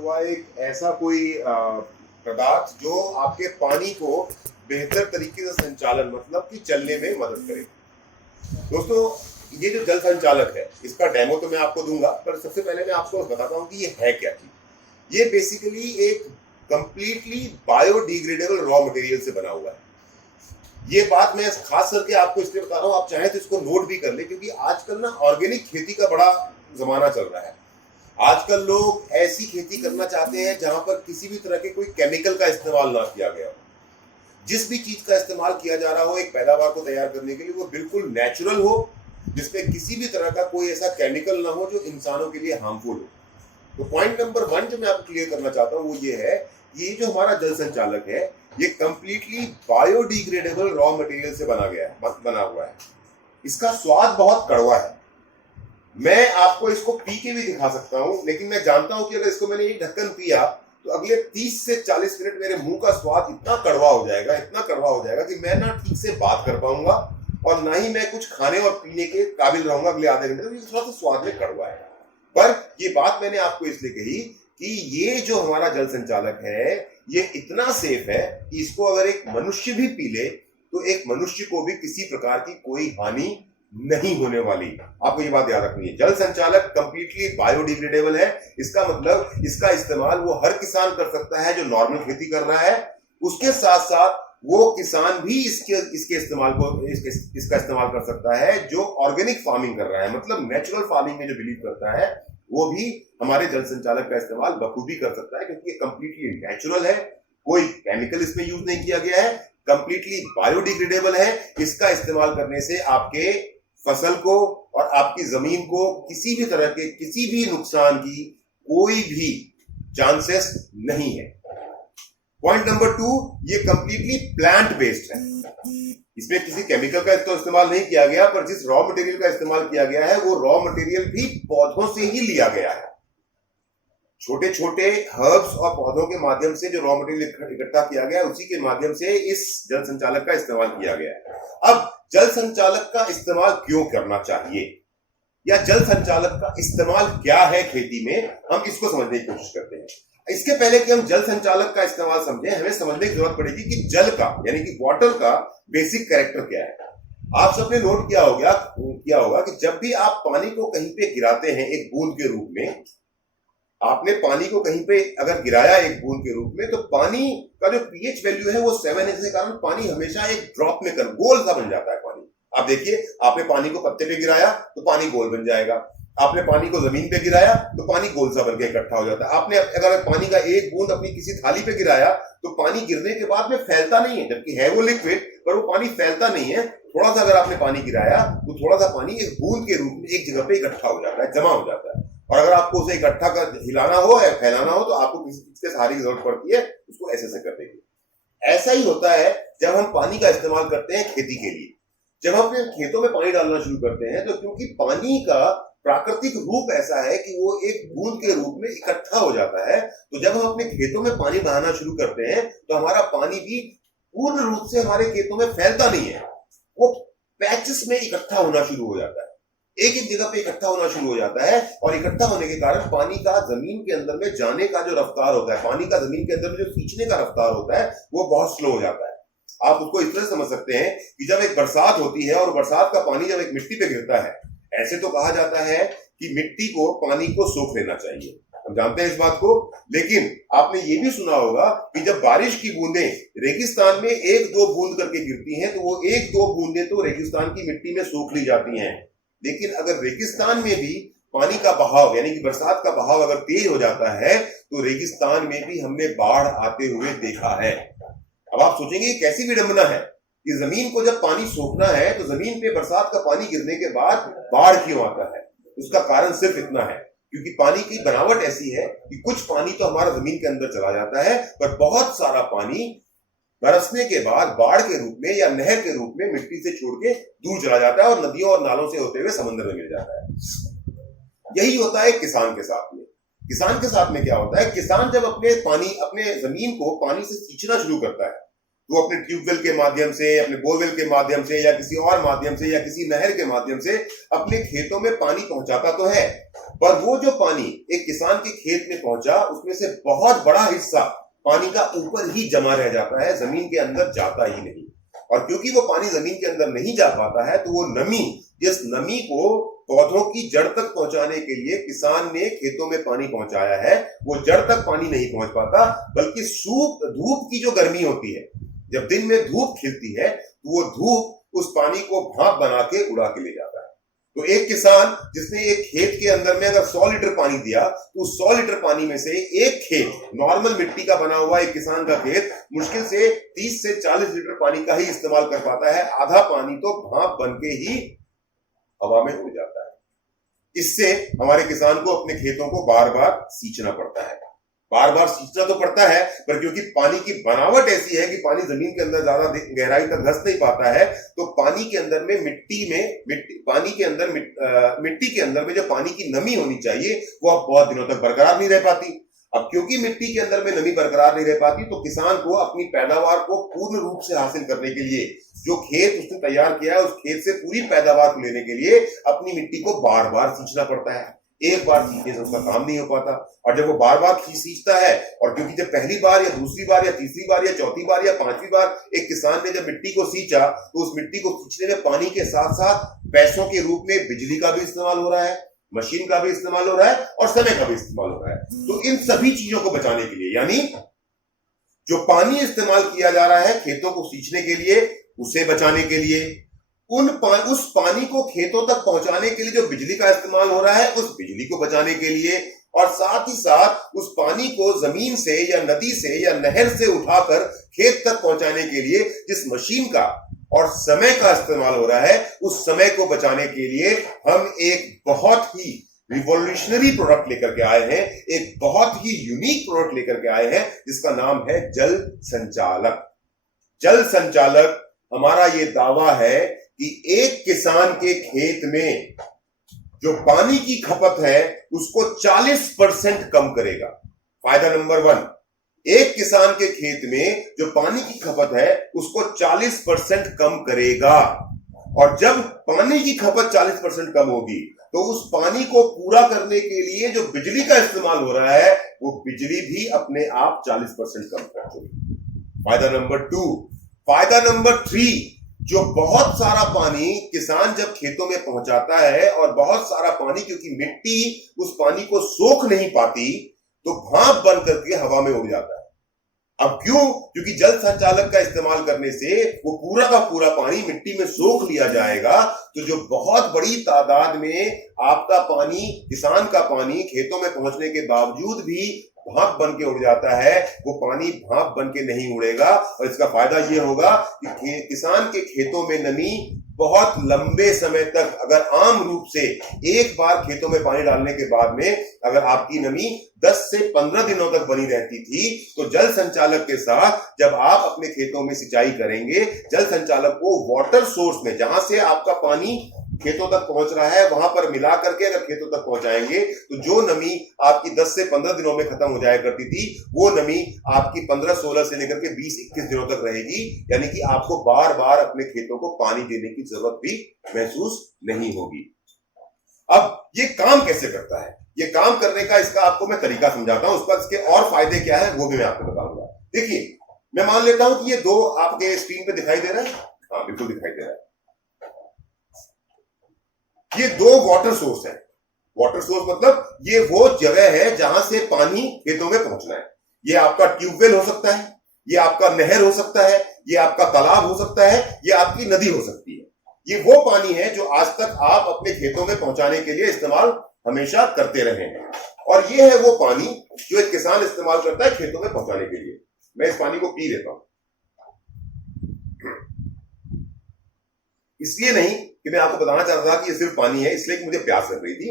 हुआ एक ऐसा कोई पदार्थ जो आपके पानी को बेहतर तरीके से संचालन मतलब कि चलने में मदद करे। दोस्तों, ये जो जल संचालक है इसका डेमो तो मैं आपको दूंगा, पर सबसे पहले मैं आपको बताता हूँ कि ये है क्या चीज। ये बेसिकली एक कंप्लीटली बायोडिग्रेडेबल रॉ मटेरियल से बना हुआ है। ये बात मैं खास करके आपको इसलिए बता रहा हूँ, आप चाहें तो इसको नोट भी कर ले, क्योंकि आजकल ना ऑर्गेनिक खेती का बड़ा जमाना चल रहा है। आजकल लोग ऐसी खेती करना चाहते हैं जहां पर किसी भी तरह के कोई केमिकल का इस्तेमाल ना किया गया हो। जिस भी चीज का इस्तेमाल किया जा रहा हो एक पैदावार को तैयार करने के लिए, वो बिल्कुल नेचुरल हो, जिसमें किसी भी तरह का कोई ऐसा केमिकल ना हो जो इंसानों के लिए हार्मफुल हो। तो पॉइंट नंबर 1 जो मैं आपको क्लियर करना चाहता हूँ वो ये है, ये जो हमारा जल संचालक है ये कंप्लीटली बायोडिग्रेडेबल रॉ मटेरियल से बना हुआ है। इसका स्वाद बहुत कड़वा है। मैं आपको इसको पी के भी दिखा सकता हूं, लेकिन मैं जानता हूं कि अगर इसको मैंने ये ढक्कन पिया तो अगले 30 से 40 मिनट मेरे मुंह का स्वाद इतना कड़वा हो जाएगा कि मैं ना ठीक से बात कर पाऊंगा और ना ही मैं कुछ खाने और पीने के काबिल रहूंगा अगले आधे घंटे। तो ये थोड़ा सा स्वाद में कड़वा है। पर ये बात मैंने आपको इसलिए कही कि ये जो हमारा जल संचालक है ये इतना सेफ है कि इसको अगर एक मनुष्य भी पी ले तो एक मनुष्य को भी किसी प्रकार की कोई हानि नहीं होने वाली। आपको ये बात याद रखनी है। जल संचालक कंप्लीटली बायोडिग्रेडेबल है। इसका मतलब इसका इस्तेमाल वो हर किसान कर सकता है जो नॉर्मल खेती कर रहा है। उसके साथ साथ वो किसान भी इसका इस्तेमाल कर सकता है जो ऑर्गेनिक फार्मिंग कर रहा है, मतलब नेचुरल फार्मिंग में जो बिलीव करता है वो भी हमारे जल संचालक का इस्तेमाल बखूबी कर सकता है, क्योंकि ये कंप्लीटली नेचुरल है। कोई केमिकल इसमें यूज नहीं किया गया है, कंप्लीटली बायोडिग्रेडेबल है। इसका इस्तेमाल करने से आपके फसल को और आपकी जमीन को किसी भी तरह के किसी भी नुकसान की कोई भी चांसेस नहीं है। पॉइंट नंबर 2, ये कंप्लीटली प्लांट बेस्ड है। इसमें किसी केमिकल का तो इस्तेमाल नहीं किया गया, पर जिस रॉ मटेरियल का इस्तेमाल किया गया है वो रॉ मटेरियल भी पौधों से ही लिया गया है। छोटे छोटे हर्ब्स और पौधों के माध्यम से जो रॉ मटेरियल इकट्ठा किया गया है उसी के माध्यम से इस जल संचालक का इस्तेमाल किया गया है। अब जल संचालक का इस्तेमाल क्यों करना चाहिए या जल संचालक का इस्तेमाल क्या है खेती में, हम इसको समझने की कोशिश करते हैं। इसके पहले कि हम जल संचालक का इस्तेमाल समझें, हमें समझने की जरूरत पड़ेगी कि जल का यानी कि वाटर का बेसिक कैरेक्टर क्या है। आप सबने नोट किया होगा कि जब भी आप पानी को कहीं पे गिराते हैं एक बूंद के रूप में, आपने पानी को कहीं पे अगर गिराया एक बूंद के रूप में, तो पानी का जो पीएच वैल्यू है वो 7 है, जिसके कारण पानी हमेशा एक ड्रॉप में गोल सा बन जाता है पानी। आप देखिए, आपने पानी को पत्ते पे गिराया तो पानी गोल बन जाएगा, आपने पानी को जमीन पे गिराया तो पानी गोल सा बनके इकट्ठा हो जाता है। आपने अगर पानी का एक बूंद अपनी किसी थाली पे गिराया तो पानी गिरने के बाद में फैलता नहीं है, जबकि है वो लिक्विड, पर वो पानी फैलता नहीं है। थोड़ा सा अगर आपने पानी गिराया तो थोड़ा सा पानी एक बूंद के रूप में एक जगह पे इकट्ठा हो जाता है, जमा हो जाता है। और अगर आपको उसे इकट्ठा कर हिलाना हो या फैलाना हो तो आपको किसी चीज के सहारे की जरूरत पड़ती है, उसको ऐसे कर देंगे। ऐसा ही होता है जब हम पानी का इस्तेमाल करते हैं खेती के लिए। जब हम अपने खेतों में पानी डालना शुरू करते हैं तो क्योंकि पानी का प्राकृतिक रूप ऐसा है कि वो एक बूंद के रूप में इकट्ठा हो जाता है, तो जब हम अपने खेतों में पानी बहाना शुरू करते हैं तो हमारा पानी भी पूर्ण रूप से हमारे खेतों में फैलता नहीं है, वो पैचेस में इकट्ठा होना शुरू हो जाता है, एक जगह पे इकट्ठा होना शुरू हो जाता है। और इकट्ठा होने के कारण पानी का जमीन के अंदर में जाने का जो रफ्तार होता है, पानी का जमीन के अंदर में जो खींचने का रफ्तार होता है वो बहुत स्लो हो जाता है। आप उसको इस तरह समझ सकते हैं कि जब एक बरसात होती है और बरसात का पानी जब एक मिट्टी पे गिरता है, ऐसे तो कहा जाता है कि मिट्टी को पानी को सोख लेना चाहिए, हम जानते हैं इस बात को। लेकिन आपने ये भी सुना होगा कि जब बारिश की बूंदें रेगिस्तान में 1-2 बूंद करके गिरती हैं तो वो 1-2 बूंदें तो रेगिस्तान की मिट्टी में सोख ली जाती हैं। लेकिन अगर रेगिस्तान में भी पानी का बहाव यानी कि बरसात का बहाव अगर तेज हो जाता है तो रेगिस्तान में भी हमने बाढ़ आते हुए देखा है। अब आप सोचेंगे कैसी विडंबना है कि जमीन को जब पानी सोखना है तो जमीन पे बरसात का पानी गिरने के बाद बाढ़ क्यों आता है। उसका कारण सिर्फ इतना है क्योंकि पानी की बनावट ऐसी है कि कुछ पानी तो हमारा जमीन के अंदर चला जाता है, पर बहुत सारा पानी बरसने के बाद बाढ़ के रूप में या नहर के रूप में मिट्टी से छोड़ के दूर चला जाता है और नदियों और नालों से होते हुए समुद्र में मिल जाता है। यही होता है किसान के साथ में। किसान के साथ में क्या होता है, किसान जब अपने जमीन को पानी से सींचना शुरू करता है वो अपने ट्यूबवेल के माध्यम से, अपने बोरवेल के माध्यम से, या किसी और माध्यम से, या किसी नहर के माध्यम से अपने खेतों में पानी पहुंचाता तो है, पर वो जो पानी एक किसान के खेत में पहुंचा उसमें से बहुत बड़ा हिस्सा पानी का ऊपर ही जमा रह जाता है, जमीन के अंदर जाता ही नहीं। और क्योंकि वो पानी जमीन के अंदर नहीं जा पाता है, तो वो नमी, जिस नमी को पौधों की जड़ तक पहुंचाने के लिए किसान ने खेतों में पानी पहुंचाया है, वो जड़ तक पानी नहीं पहुंच पाता, बल्कि धूप की जो गर्मी होती है, जब दिन में धूप खिलती है, तो वो धूप उस पानी को भाप बना के उड़ा के ले जाता है। तो एक किसान जिसने एक खेत के अंदर में अगर 100 लीटर पानी दिया, तो 100 लीटर पानी में से एक खेत, नॉर्मल मिट्टी का बना हुआ एक किसान का खेत मुश्किल से 30 से 40 लीटर पानी का ही इस्तेमाल कर पाता है। आधा पानी तो भाप बन के ही हवा में उड़ जाता है। इससे हमारे किसान को अपने खेतों को बार बार सींचना पड़ता है। बार बार सींचना तो पड़ता है, पर क्योंकि पानी की बनावट ऐसी है कि पानी जमीन के अंदर ज्यादा गहराई तक धंस नहीं पाता है, तो पानी के अंदर में मिट्टी के अंदर में जो पानी की नमी होनी चाहिए वो अब बहुत दिनों तक बरकरार नहीं रह पाती। अब क्योंकि मिट्टी के अंदर में नमी बरकरार नहीं रह पाती, तो किसान को अपनी पैदावार को पूर्ण रूप से हासिल करने के लिए, जो खेत उसने तैयार किया है उस खेत से पूरी पैदावार को लेने के लिए अपनी मिट्टी को बार बार सींचना पड़ता है। एक बार सींचने से उसका काम नहीं हो पाता, और जब वो बार बार सींचता है, और क्योंकि जब पहली बार या दूसरी बार या तीसरी बार या चौथी बार या पांचवी बार एक किसान ने जब मिट्टी को सींचा, तो उस मिट्टी को सींचने में पानी के साथ साथ पैसों के रूप में बिजली का भी इस्तेमाल हो रहा है, मशीन का भी इस्तेमाल हो रहा है, और समय का भी इस्तेमाल हो रहा है। तो इन सभी चीजों को बचाने के लिए, यानी जो पानी इस्तेमाल किया जा रहा है खेतों को सींचने के लिए, उसे बचाने के लिए, उस पानी को खेतों तक पहुंचाने के लिए जो बिजली का इस्तेमाल हो रहा है, उस बिजली को बचाने के लिए, और साथ ही साथ उस पानी को जमीन से या नदी से या नहर से उठाकर खेत तक पहुंचाने के लिए जिस मशीन का और समय का इस्तेमाल हो रहा है, उस समय को बचाने के लिए हम एक बहुत ही रिवॉल्यूशनरी प्रोडक्ट लेकर के आए हैं, एक बहुत ही यूनिक प्रोडक्ट लेकर के आए हैं, जिसका नाम है जल संचालक। जल संचालक, हमारा ये दावा है कि एक किसान के खेत में जो पानी की खपत है उसको 40% कम करेगा। फायदा नंबर 1, एक किसान के खेत में जो पानी की खपत है उसको 40% कम करेगा। और जब पानी की खपत 40% कम होगी, तो उस पानी को पूरा करने के लिए जो बिजली का इस्तेमाल हो रहा है, वो बिजली भी अपने आप 40% कम पहुंचेगी। फायदा नंबर 2। फायदा नंबर 3, जो बहुत सारा पानी किसान जब खेतों में पहुंचाता है, और बहुत सारा पानी क्योंकि मिट्टी उस पानी को सोख नहीं पाती, तो भाप बन करके हवा में उड़ जाता है। अब क्यों? क्योंकि जल संचालक का इस्तेमाल करने से वो पूरा का पूरा पानी मिट्टी में सोख लिया जाएगा। तो जो बहुत बड़ी तादाद में आपका पानी, किसान का पानी खेतों में पहुंचने के बावजूद भी भाप बन के उड़ जाता है, वो पानी भाप बन के नहीं उड़ेगा। और इसका फायदा ये होगा कि किसान के खेतों में नमी बहुत लंबे समय तक, अगर आम रूप से एक बार खेतों में पानी डालने के बाद में अगर आपकी नमी 10 से 15 दिनों तक बनी रहती थी, तो जल संचालक के साथ जब आप अपने खेतों में सिंचाई करेंगे, जल संचालक को वाटर सोर्स में, जहां से आपका पानी खेतों तक पहुंच रहा है, वहां पर मिला करके अगर खेतों तक पहुंचाएंगे, तो जो नमी आपकी 10 से 15 दिनों में खत्म हो जाया करती थी, वो नमी आपकी 15-16 से लेकर के 20-21 दिनों तक रहेगी। यानी कि आपको बार बार अपने खेतों को पानी देने की जरूरत भी महसूस नहीं होगी। अब ये काम कैसे करता है? ये काम करने का इसका आपको मैं तरीका समझाता हूं, उस पर इसके और फायदे क्या है वो भी मैं आपको बताऊंगा। देखिए, मैं मान लेता हूं कि ये 2 आपके स्क्रीन पे दिखाई दे रहा है। हाँ, बिल्कुल दिखाई दे रहा है। ये 2 वाटर सोर्स है। वाटर सोर्स मतलब ये वो जगह है जहां से पानी खेतों में पहुंचना है। ये आपका ट्यूबवेल हो सकता है, ये आपका नहर हो सकता है, ये आपका तालाब हो सकता है, ये आपकी नदी हो सकती है। ये वो पानी है जो आज तक आप अपने खेतों में पहुंचाने के लिए इस्तेमाल हमेशा करते रहे हैं। और ये है वो पानी जो एक किसान इस्तेमाल करता है खेतों में पहुंचाने के लिए। मैं इस पानी को पी लेता हूं, इसलिए नहीं कि मैं आपको बताना चाहता था कि ये सिर्फ पानी है, इसलिए कि मुझे प्यास लग रही थी,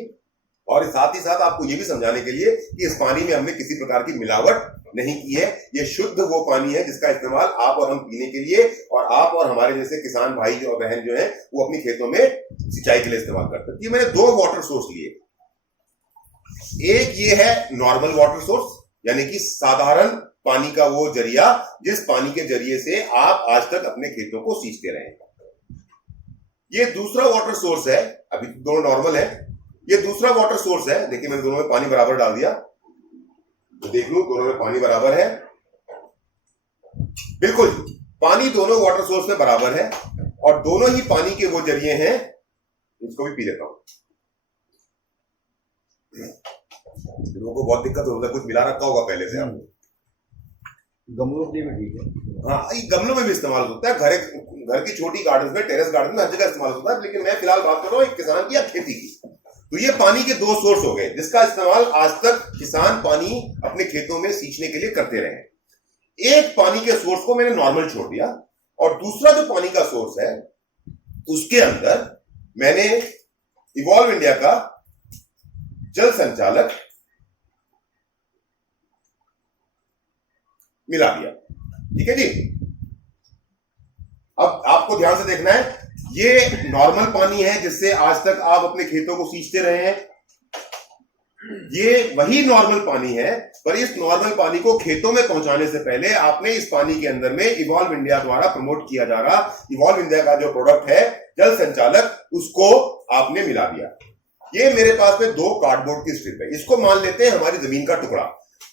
और साथ ही साथ आपको ये भी समझाने के लिए कि इस पानी में हमने किसी प्रकार की मिलावट नहीं की है। ये शुद्ध वो पानी है जिसका इस्तेमाल आप और हम पीने के लिए, और आप और हमारे जैसे किसान भाई जो बहन जो है वो अपनी खेतों में सिंचाई के लिए इस्तेमाल करते हैं। ये मैंने 2 वाटर सोर्स लिए। एक ये है नॉर्मल वाटर सोर्स, यानी कि साधारण पानी का वो जरिया जिस पानी के जरिए से आप आज तक अपने खेतों को सींचते रहे। ये दूसरा वाटर सोर्स है, अभी दोनों नॉर्मल है, ये दूसरा वाटर सोर्स है। देखिए मैंने दोनों में पानी बराबर डाल दिया, तो देख लूं दोनों में पानी बराबर है, बिल्कुल पानी दोनों वाटर सोर्स में बराबर है और दोनों ही पानी के वो जरिए हैं। इसको भी पी लेता हूं, लोगों को बहुत दिक्कत होता है, कुछ मिला रखा होगा पहले से आपने। गमलों के लिए ठीक है। हाँ, ये गमलों में भी इस्तेमाल होता है, घर की छोटी गार्डन में, टेरेस गार्डन में हर जगह इस्तेमाल होता है, लेकिन मैं फिलहाल बात कर रहा हूँ एक किसान की या खेती की। तो ये पानी के दो सोर्स हो गए जिसका इस्तेमाल आज तक किसान पानी अपने खेतों में सींचने के लिए करते रहे। एक पानी के सोर्स को मैंने नॉर्मल छोड़ दिया और दूसरा जो पानी का सोर्स है उसके अंदर मैंने इवॉल्व इंडिया का जल संचालक मिला दिया। ठीक है जी। अब आपको ध्यान से देखना है, ये नॉर्मल पानी है जिससे आज तक आप अपने खेतों को सींचते रहे हैं। ये वही नॉर्मल पानी है, पर इस नॉर्मल पानी को खेतों में पहुंचाने से पहले आपने इस पानी के अंदर में इवॉल्व इंडिया द्वारा प्रमोट किया जा रहा इवॉल्व इंडिया का जो प्रोडक्ट है जल संचालक, उसको आपने मिला दिया। ये मेरे पास में 2 कार्डबोर्ड की स्ट्रिप है, इसको मान लेते हैं हमारी जमीन का टुकड़ा।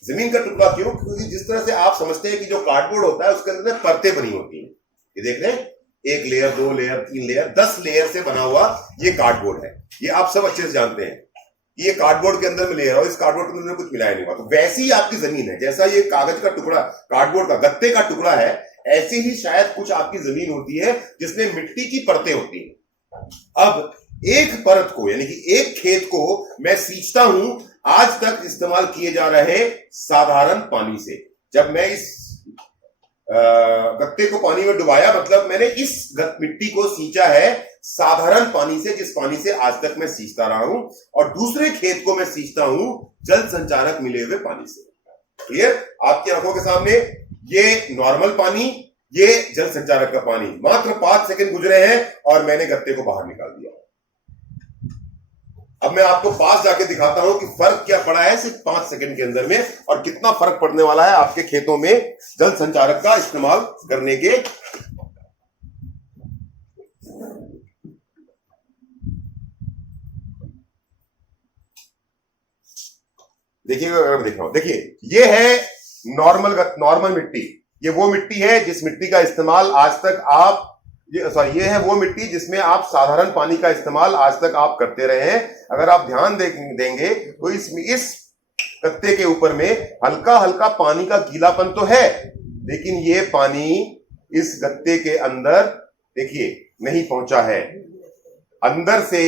जमीन का टुकड़ा क्यों? क्योंकि जिस तरह से आप समझते हैं कि जो कार्डबोर्ड होता है उसके अंदर परतें बनी होती हैं, ये देख रहे हैं, 1 लेयर 2 लेयर 3 लेयर 10 लेयर से बना हुआ ये कार्डबोर्ड है। ये आप सब अच्छे से जानते हैं, ये कार्डबोर्ड के अंदर में लेयर और इस कार्डबोर्ड के अंदर कुछ मिलाया नहीं हुआ। तो वैसी ही आपकी जमीन है, जैसा ये कागज का टुकड़ा कार्डबोर्ड का गत्ते का टुकड़ा है, ऐसे ही शायद कुछ आपकी जमीन होती है जिसमें मिट्टी की परतें होती हैं। अब एक परत को यानी कि एक खेत को मैं सींचता हूं आज तक इस्तेमाल किए जा रहे साधारण पानी से। जब मैं इस गत्ते को पानी में डुबाया, मतलब मैंने इस मिट्टी को सींचा है साधारण पानी से, जिस पानी से आज तक मैं सींचता रहा हूं, और दूसरे खेत को मैं सींचता हूं जल संचालक मिले हुए पानी से। क्लियर? आपकी आंखों के सामने ये नॉर्मल पानी, ये जल संचालक का पानी, मात्र 5 सेकंड गुजरे हैं और मैंने गत्ते को बाहर निकाल दिया। अब मैं आपको पास जाके दिखाता हूं कि फर्क क्या पड़ा है सिर्फ 5 सेकंड के अंदर में, और कितना फर्क पड़ने वाला है आपके खेतों में जल संचालक का इस्तेमाल करने के। देखिएगा, अगर मैं देख रहा हूं, देखिए ये है नॉर्मल मिट्टी। ये वो मिट्टी है जिस मिट्टी का इस्तेमाल आज तक आप ये है वो मिट्टी जिसमें आप साधारण पानी का इस्तेमाल आज तक आप करते रहे हैं। अगर आप ध्यान देंगे तो इस गत्ते के ऊपर में हल्का हल्का पानी का गीलापन तो है, लेकिन ये पानी इस गत्ते के अंदर देखिए नहीं पहुंचा है। अंदर से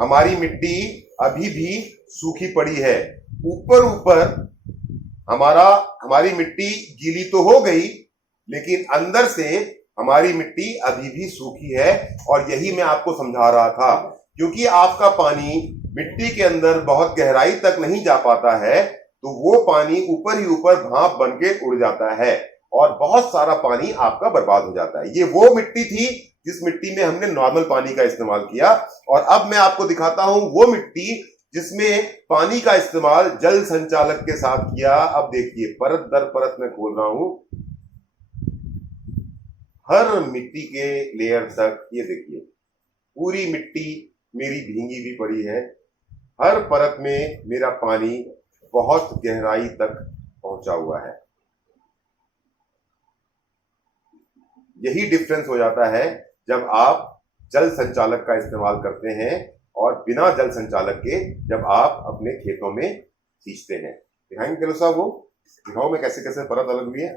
हमारी मिट्टी अभी भी सूखी पड़ी है। ऊपर हमारी मिट्टी गीली तो हो गई, लेकिन अंदर से हमारी मिट्टी अभी भी सूखी है। और यही मैं आपको समझा रहा था, क्योंकि आपका पानी मिट्टी के अंदर बहुत गहराई तक नहीं जा पाता है, तो वो पानी ऊपर ही ऊपर भाप बन के उड़ जाता है और बहुत सारा पानी आपका बर्बाद हो जाता है। ये वो मिट्टी थी जिस मिट्टी में हमने नॉर्मल पानी का इस्तेमाल किया, और अब मैं आपको दिखाता हूं वो मिट्टी जिसमें पानी का इस्तेमाल जल संचालक के साथ किया। अब देखिए, परत दर परत मैं खोल रहा हूं, हर मिट्टी के लेयर तक ये देखिए पूरी मिट्टी मेरी भींगी भी पड़ी है। हर परत में मेरा पानी बहुत गहराई तक पहुंचा हुआ है। यही डिफरेंस हो जाता है जब आप जल संचालक का इस्तेमाल करते हैं और बिना जल संचालक के जब आप अपने खेतों में सींचते हैं। दिखाएंगे कलो साहब, वो दिखाओ मैं कैसे कैसे परत अलग हुई है।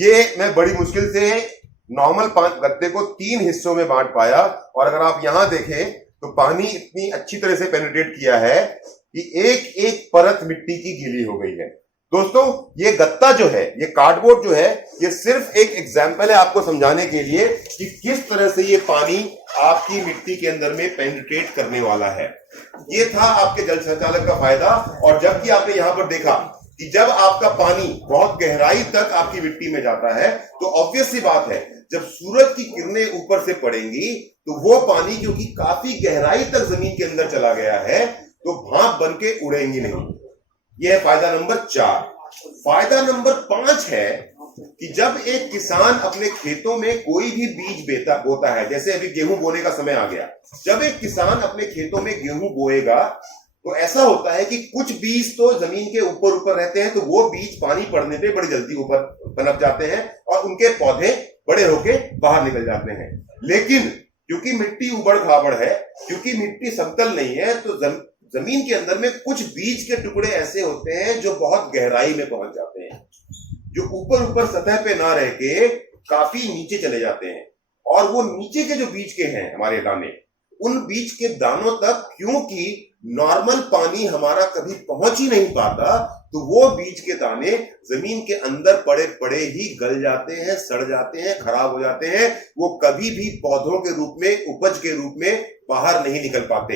ये मैं बड़ी मुश्किल से नॉर्मल गत्ते को 3 हिस्सों में बांट पाया, और अगर आप यहां देखें तो पानी इतनी अच्छी तरह से पेनिट्रेट किया है कि एक एक परत मिट्टी की गीली हो गई है। दोस्तों, ये गत्ता जो है, ये कार्डबोर्ड जो है, ये सिर्फ एक एग्जाम्पल है आपको समझाने के लिए कि किस तरह से ये पानी आपकी मिट्टी के अंदर में पेनिट्रेट करने वाला है। ये था आपके जल संचालक का फायदा। और जबकि आपने यहां पर देखा कि जब आपका पानी बहुत गहराई तक आपकी मिट्टी में जाता है, तो ऑब्वियस सी बात है, जब सूरज की किरणें ऊपर से पड़ेंगी तो वो पानी, क्योंकि काफी गहराई तक जमीन के अंदर चला गया है, तो भाप बन के उड़ेंगी नहीं। यह है फायदा नंबर 4। फायदा नंबर 5 है कि जब एक किसान अपने खेतों में कोई भी बीज बोता है, जैसे अभी गेहूं बोने का समय आ गया, जब एक किसान अपने खेतों में गेहूं बोएगा तो ऐसा होता है कि कुछ बीज तो जमीन के ऊपर ऊपर रहते हैं, तो वो बीज पानी पड़ने पे बड़ी जल्दी ऊपर पनप जाते हैं और उनके पौधे बड़े होके बाहर निकल जाते हैं। लेकिन क्योंकि मिट्टी उबड़ खाबड़ है, क्योंकि मिट्टी समतल नहीं है, तो जमीन के अंदर में कुछ बीज के टुकड़े ऐसे होते हैं जो बहुत गहराई में पहुंच जाते हैं, जो ऊपर ऊपर सतह पे ना रह के काफी नीचे चले जाते हैं। और वो नीचे के जो बीज के हैं हमारे दाने, उन बीज के दानों तक क्योंकि नॉर्मल पानी हमारा कभी पहुंच ही नहीं पाता, तो वो बीज के दाने जमीन के अंदर पड़े पड़े ही गल जाते हैं, सड़ जाते हैं, खराब हो जाते हैं। वो कभी भी पौधों के रूप में, उपज के रूप में बाहर नहीं निकल पाते।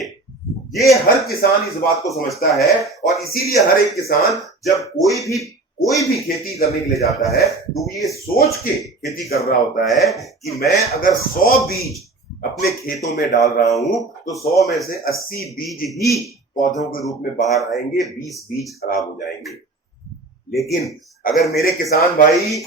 ये हर किसान इस बात को समझता है, और इसीलिए हर एक किसान जब कोई भी खेती करने के लिए जाता है तो ये सोच के खेती कर रहा होता है कि मैं अगर 100 बीज अपने खेतों में डाल रहा हूं तो 100 में से 80 बीज ही पौधों के रूप में बाहर आएंगे, 20 बीज खराब हो जाएंगे। लेकिन अगर मेरे किसान भाई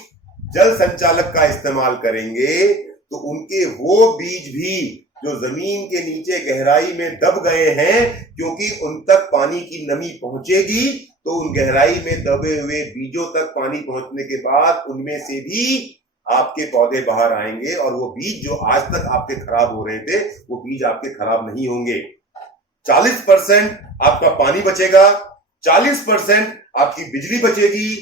जल संचालक का इस्तेमाल करेंगे तो उनके वो बीज भी जो जमीन के नीचे गहराई में दब गए हैं, क्योंकि उन तक पानी की नमी पहुंचेगी, तो उन गहराई में दबे हुए बीजों तक पानी पहुंचने के बाद उनमें से भी आपके पौधे बाहर आएंगे, और वो बीज जो आज तक आपके खराब हो रहे थे वो बीज आपके खराब नहीं होंगे। 40% आपका पानी बचेगा, 40% आपकी बिजली बचेगी,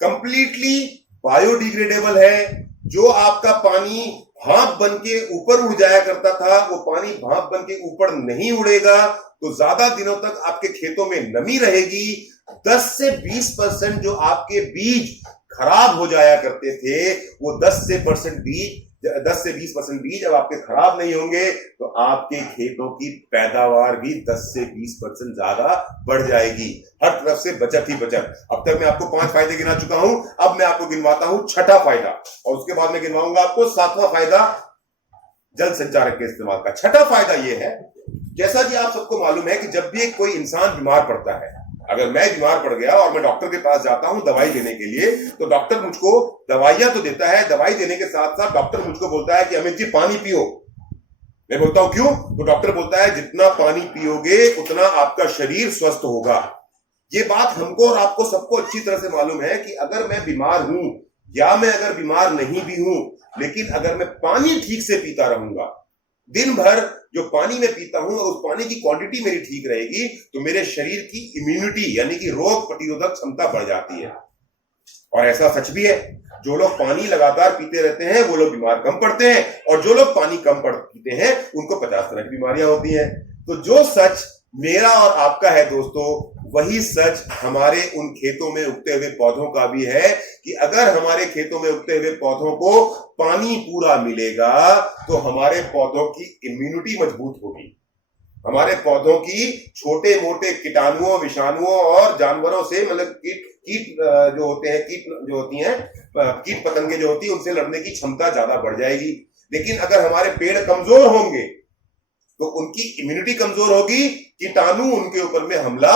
कंप्लीटली बायोडिग्रेडेबल है। जो आपका पानी भाप बन के ऊपर उड़ जाया करता था, वो पानी भाप बन के ऊपर नहीं उड़ेगा, तो ज्यादा दिनों तक आपके खेतों में नमी रहेगी। 10 से 20% जो आपके बीज खराब हो जाया करते थे, वो 10 से 20% बीज अब आपके खराब नहीं होंगे, तो आपके खेतों की पैदावार भी 10 से 20% ज्यादा बढ़ जाएगी। हर तरफ से बचत ही बचत। अब तक मैं आपको 5 फायदे गिना चुका हूं, अब मैं आपको गिनवाता हूं 6ठा फायदा, और उसके बाद मैं गिनवाऊंगा आपको 7वां फायदा जल संचारक के इस्तेमाल का। 6ठा फायदा यह है, जैसा कि आप सबको मालूम है कि जब भी कोई इंसान बीमार पड़ता है, अगर मैं बीमार पड़ गया और मैं डॉक्टर के पास जाता हूं दवाई लेने के लिए, तो डॉक्टर मुझको दवाइयां तो देता है, दवाई देने के साथ साथ डॉक्टर मुझको बोलता है कि अमित जी पानी पियो। मैं बोलता हूं क्यों? तो डॉक्टर बोलता है जितना पानी पियोगे उतना आपका शरीर स्वस्थ होगा। ये बात हमको और आपको सबको अच्छी तरह से मालूम है कि अगर मैं बीमार हूं या मैं अगर बीमार नहीं भी हूं, लेकिन अगर मैं पानी ठीक से पीता रहूंगा, दिन भर जो पानी में पीता हूं, उस पानी की क्वांटिटी मेरी ठीक रहेगी, तो मेरे शरीर की इम्यूनिटी यानी कि रोग प्रतिरोधक क्षमता बढ़ जाती है। और ऐसा सच भी है, जो लोग पानी लगातार पीते रहते हैं वो लोग बीमार कम पड़ते हैं, और जो लोग पानी कम पीते हैं उनको 50 तरह की बीमारियां होती हैं। तो जो सच मेरा और आपका है दोस्तों, वही सच हमारे उन खेतों में उगते हुए पौधों का भी है कि अगर हमारे खेतों में उगते हुए पौधों को पानी पूरा मिलेगा तो हमारे पौधों की इम्यूनिटी मजबूत होगी। हमारे पौधों की छोटे मोटे कीटाणुओं, विषाणुओं और जानवरों से, मतलब कीट जो होते हैं, कीट पतंगे जो होती है, उनसे लड़ने की क्षमता ज्यादा बढ़ जाएगी। लेकिन अगर हमारे पेड़ कमजोर होंगे तो उनकी इम्यूनिटी कमजोर होगी, कीटाणु उनके ऊपर में हमला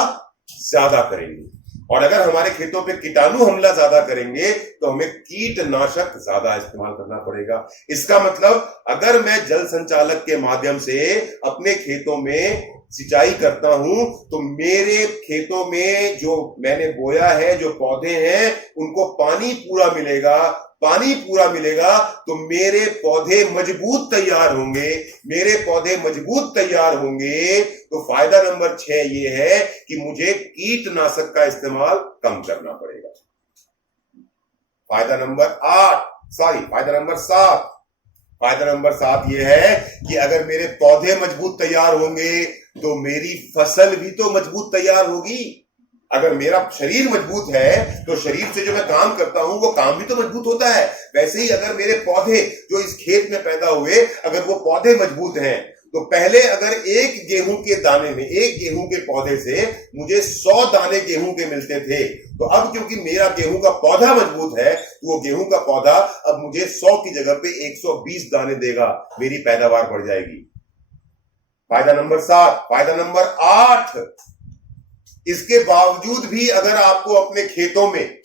ज्यादा करेंगे, और अगर हमारे खेतों पे कीटाणु हमला ज्यादा करेंगे तो हमें कीटनाशक ज्यादा इस्तेमाल करना पड़ेगा। इसका मतलब अगर मैं जल संचालक के माध्यम से अपने खेतों में सिंचाई करता हूं तो मेरे खेतों में जो मैंने बोया है, जो पौधे हैं, उनको पानी पूरा मिलेगा। पानी पूरा मिलेगा तो मेरे पौधे मजबूत तैयार होंगे। मेरे पौधे मजबूत तैयार होंगे तो फायदा नंबर 6 ये है कि मुझे कीटनाशक का इस्तेमाल कम करना पड़ेगा। फायदा नंबर 7 फायदा नंबर 7 ये है कि अगर मेरे पौधे मजबूत तैयार होंगे तो मेरी फसल भी तो मजबूत तैयार होगी। अगर मेरा शरीर मजबूत है तो शरीर से जो मैं काम करता हूं वो काम भी तो मजबूत होता है। वैसे ही अगर मेरे पौधे जो इस खेत में पैदा हुए, अगर वो पौधे मजबूत हैं, तो पहले अगर एक गेहूं के दाने में, एक गेहूं के पौधे से मुझे 100 दाने गेहूं के मिलते थे, तो अब क्योंकि मेरा गेहूं का पौधा मजबूत है तो वो गेहूं का पौधा अब मुझे 100 की जगह पे 120 दाने देगा, मेरी पैदावार बढ़ जाएगी। फायदा नंबर 7। फायदा नंबर 8, इसके बावजूद भी अगर आपको अपने खेतों में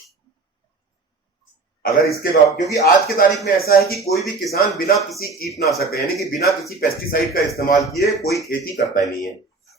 अगर इसके बाद, क्योंकि आज की तारीख में ऐसा है कि कोई भी किसान बिना किसी कीटनाशक यानी कि बिना किसी पेस्टिसाइड का इस्तेमाल किए कोई खेती करता ही नहीं है।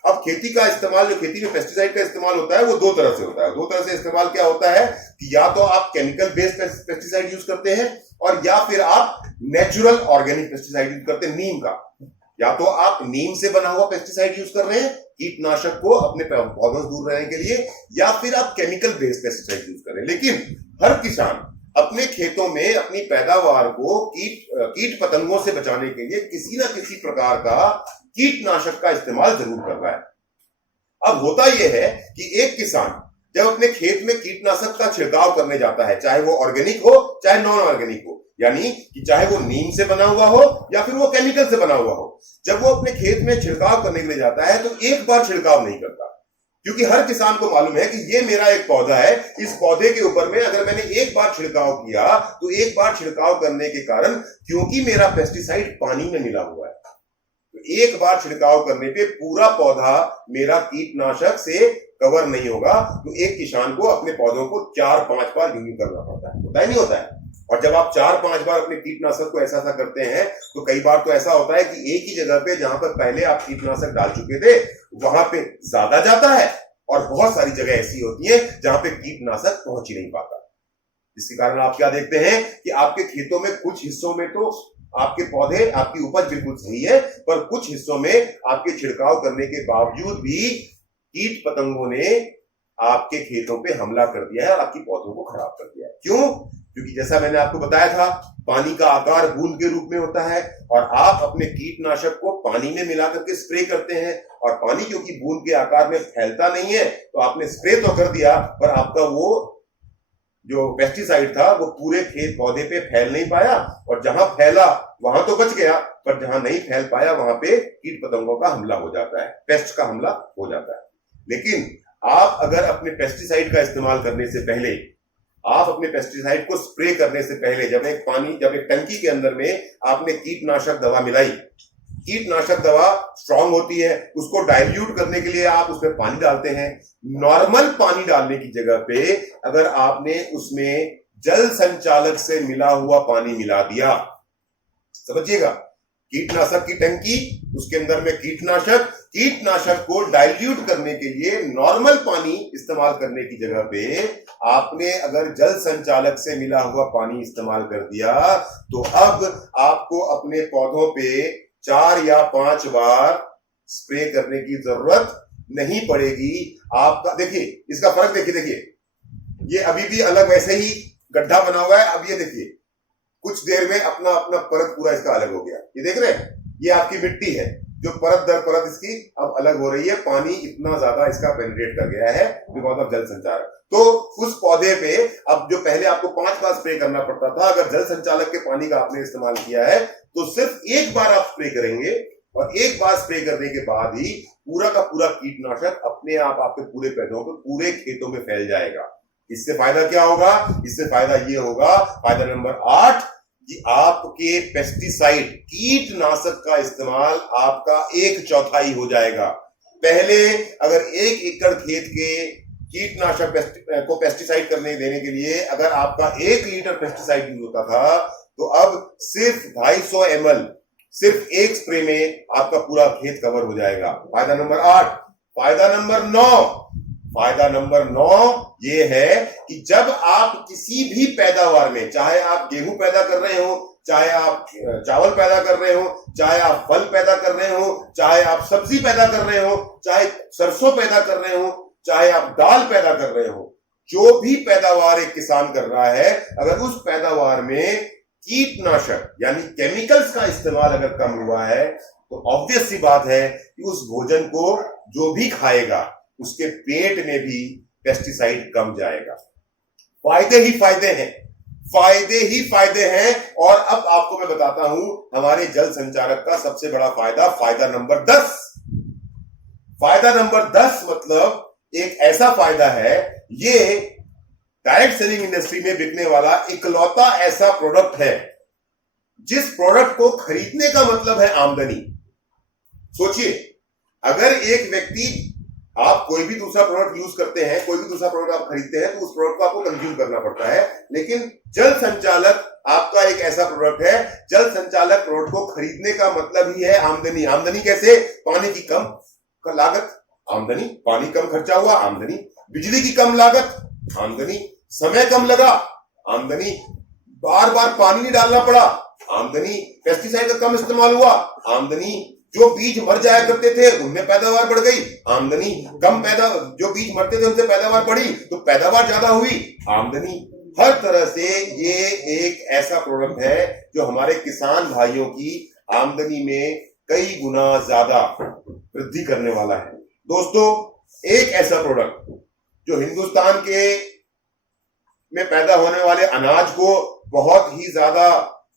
अब खेती का इस्तेमाल, जो खेती में पेस्टिसाइड का इस्तेमाल होता है वो दो तरह से होता है। दो तरह से इस्तेमाल क्या होता है कि या तो आप केमिकल बेस्ड पेस्टिसाइड यूज करते हैं और या फिर आप नेचुरल ऑर्गेनिक पेस्टिसाइड यूज करते हैं, नीम का। या तो आप नीम से बना हुआ पेस्टिसाइड यूज कर रहे हैं कीटनाशक को अपने पौधों से दूर रहने के लिए, या फिर आप केमिकल बेस्ड पेस्टिसाइड यूज कर रहे हैं। लेकिन हर किसान अपने खेतों में अपनी पैदावार को कीट पतंगों से बचाने के लिए किसी ना किसी प्रकार का कीटनाशक का इस्तेमाल जरूर कर रहा है। अब होता यह है कि एक किसान जब अपने खेत में कीटनाशक का छिड़काव करने जाता है, चाहे वो ऑर्गेनिक हो चाहे नॉन ऑर्गेनिक हो, यानी कि चाहे वो नीम से बना हुआ हो या फिर वो केमिकल से बना हुआ हो, जब वो अपने खेत में छिड़काव करने के लिए जाता है तो एक बार छिड़काव नहीं करता, क्योंकि हर किसान को मालूम है कि ये मेरा एक पौधा है, इस पौधे के ऊपर में अगर मैंने एक बार छिड़काव किया तो एक बार छिड़काव करने के कारण, क्योंकि मेरा पेस्टिसाइड पानी में मिला हुआ है, तो एक बार छिड़काव करने पे पूरा पौधा मेरा कीटनाशक से कवर नहीं होगा। तो एक किसान को अपने पौधों को 4-5 बार यूज करना पड़ता है, होता ही नहीं होता है। और जब आप 4-5 बार अपने कीटनाशक को ऐसा करते हैं तो कई बार तो ऐसा होता है कि एक ही जगह पे जहां पर पहले आप कीटनाशक डाल चुके थे वहां पे ज्यादा जाता है, और बहुत सारी जगह ऐसी होती है जहां पे कीटनाशक पहुंच ही नहीं पाता, जिसके कारण आप क्या देखते हैं कि आपके खेतों में कुछ हिस्सों में तो आपके पौधे, आपकी उपज बिल्कुल सही है, पर कुछ हिस्सों में आपके छिड़काव करने के बावजूद भी कीट पतंगों ने आपके खेतों पे हमला कर दिया है और आपकी पौधों को खराब कर दिया है। क्यों? क्योंकि जैसा मैंने आपको बताया था, पानी का आकार बूंद के रूप में होता है और आप अपने कीटनाशक को पानी में मिला करके स्प्रे करते हैं, और पानी क्योंकि बूंद के आकार में फैलता नहीं है तो आपने स्प्रे तो कर दिया, पर आपका वो जो पेस्टिसाइड था वो पूरे खेत पौधे पे फैल नहीं पाया, और जहां फैला वहां तो बच गया, पर जहां नहीं फैल पाया वहां पे कीट पतंगों का हमला हो जाता है, पेस्ट का हमला हो जाता है। लेकिन आप अगर अपने पेस्टिसाइड का इस्तेमाल करने से पहले, आप अपने पेस्टिसाइड को स्प्रे करने से पहले, जब एक टंकी के अंदर में आपने कीटनाशक दवा मिलाई, कीटनाशक दवा स्ट्रांग होती है, उसको डाइल्यूट करने के लिए आप उसमें पानी डालते हैं। नॉर्मल पानी डालने की जगह पे अगर आपने उसमें जल संचालक से मिला हुआ पानी मिला दिया, समझिएगा, कीटनाशक की टंकी, उसके अंदर में कीटनाशक को डाइल्यूट करने के लिए नॉर्मल पानी इस्तेमाल करने की जगह पे आपने अगर जल संचालक से मिला हुआ पानी इस्तेमाल कर दिया, तो अब आपको अपने पौधों पे 4 या 5 बार स्प्रे करने की जरूरत नहीं पड़ेगी। आपका देखिए, इसका फर्क देखिए, ये अभी भी अलग वैसे ही गड्ढा बना हुआ है, अब ये देखिए कुछ देर में अपना परत पूरा इसका अलग हो गया, ये देख रहे हैं, ये आपकी मिट्टी है जो परत दर परत इसकी अब अलग हो रही है, पानी इतना ज्यादा इसका पेनिट्रेट कर गया है बिकॉज ऑफ जल संचार। तो उस पौधे पे अब जो पहले आपको 5 बार स्प्रे करना पड़ता था, अगर जल संचालक के पानी का आपने इस्तेमाल किया है तो सिर्फ एक बार आप स्प्रे करेंगे, और एक बार स्प्रे करने के बाद ही पूरा का पूरा कीटनाशक अपने आप आपके पूरे पौधों पे, पूरे खेतों में फैल जाएगा। इससे फायदा क्या होगा? इससे फायदा ये होगा, फायदा नंबर 8, कि आपके पेस्टिसाइड कीटनाशक का इस्तेमाल आपका 1/4 हो जाएगा। पहले अगर 1 एकड़ खेत के कीटनाशक को पेस्टिसाइड करने देने के लिए अगर आपका 1 लीटर पेस्टिसाइड यूज होता था, तो अब सिर्फ 250 ml, सिर्फ एक स्प्रे में आपका पूरा खेत कवर हो जाएगा। फायदा नंबर 8। फायदा नंबर 9 ये है कि जब आप किसी भी पैदावार में, चाहे आप गेहूं पैदा कर रहे हो, चाहे आप चावल पैदा कर रहे हो, चाहे आप फल पैदा कर रहे हो, चाहे आप सब्जी पैदा कर रहे हो, चाहे सरसों पैदा कर रहे हो, चाहे आप दाल पैदा कर रहे हो, जो भी पैदावार एक किसान कर रहा है, अगर उस पैदावार में कीटनाशक यानी केमिकल्स का इस्तेमाल अगर कम हुआ है, तो ऑब्वियस सी बात है कि उस भोजन को जो भी खाएगा उसके पेट में भी पेस्टिसाइड कम जाएगा। फायदे ही फायदे हैं। और अब आपको मैं बताता हूं हमारे जल संचारक का सबसे बड़ा फायदा, फायदा नंबर 10। फायदा नंबर 10 मतलब एक ऐसा फायदा है, ये डायरेक्ट सेलिंग इंडस्ट्री में बिकने वाला इकलौता ऐसा प्रोडक्ट है जिस प्रोडक्ट को खरीदने का मतलब है आमदनी। सोचिए, अगर एक व्यक्ति आप कोई भी दूसरा प्रोडक्ट यूज करते हैं, कोई भी दूसरा प्रोडक्ट आप खरीदते हैं तो उस प्रोडक्ट को आपको कंज्यूम करना पड़ता है, लेकिन जल संचालक आपका एक ऐसा प्रोडक्ट है। जल संचालक प्रोडक्ट को खरीदने का मतलब ही है आमदनी। आमदनी कैसे? पानी की कम लागत, आमदनी। पानी कम खर्चा हुआ, आमदनी। बिजली की कम लागत, आमदनी। समय कम लगा, आमदनी। बार बार पानी नहीं डालना पड़ा, आमदनी। पेस्टिसाइड का कम इस्तेमाल हुआ, आमदनी। जो बीज मर जाया करते थे उनमें पैदावार बढ़ गई, आमदनी। जो बीज मरते थे उनसे पैदावार बढ़ी तो पैदावार ज्यादा हुई, आमदनी। हर तरह से ये एक ऐसा प्रोडक्ट है जो हमारे किसान भाइयों की आमदनी में कई गुना ज्यादा वृद्धि करने वाला है। दोस्तों, एक ऐसा प्रोडक्ट जो हिंदुस्तान के में पैदा होने वाले अनाज को बहुत ही ज्यादा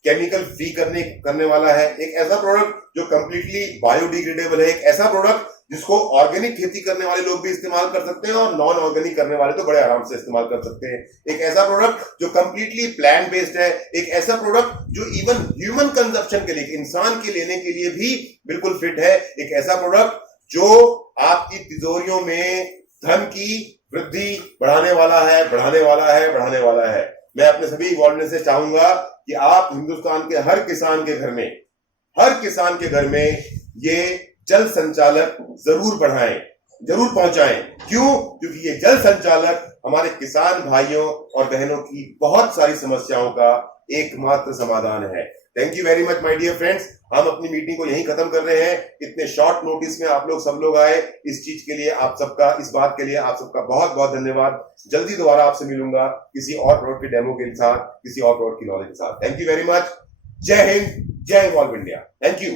केमिकल फ्री करने वाला है, एक ऐसा प्रोडक्ट जो कंप्लीटली बायोडिग्रेडेबल है, एक ऐसा प्रोडक्ट जिसको ऑर्गेनिक खेती करने वाले लोग भी इस्तेमाल कर सकते हैं और नॉन ऑर्गेनिक करने वाले तो बड़े आराम से इस्तेमाल कर सकते हैं, एक ऐसा प्रोडक्ट जो कंप्लीटली प्लांट बेस्ड है, एक ऐसा प्रोडक्ट जो इवन ह्यूमन कंजप्शन के लिए, इंसान के लेने के लिए भी बिल्कुल फिट है, एक ऐसा प्रोडक्ट जो आपकी तिजोरियों में धन की वृद्धि बढ़ाने वाला है, बढ़ाने वाला है, बढ़ाने वाला है। मैं अपने सभी वॉलंटियर से चाहूंगा कि आप हिंदुस्तान के हर किसान के घर में ये जल संचालक जरूर बढ़ाएं, जरूर पहुंचाएं। क्यों? क्योंकि ये जल संचालक हमारे किसान भाइयों और बहनों की बहुत सारी समस्याओं का एकमात्र समाधान है। Thank you very much my dear friends. हम अपनी मीटिंग को यहीं खत्म कर रहे हैं। इतने शॉर्ट नोटिस में आप लोग सब लोग आए, इस चीज के लिए आप सबका, इस बात के लिए आप सबका बहुत बहुत धन्यवाद। जल्दी दोबारा आपसे मिलूंगा किसी और प्रोडक्ट के डेमो के साथ, किसी और प्रोडक्ट की नॉलेज के साथ। Thank you very much. जय हिंद, जय इवॉल्व इंडिया। Thank you.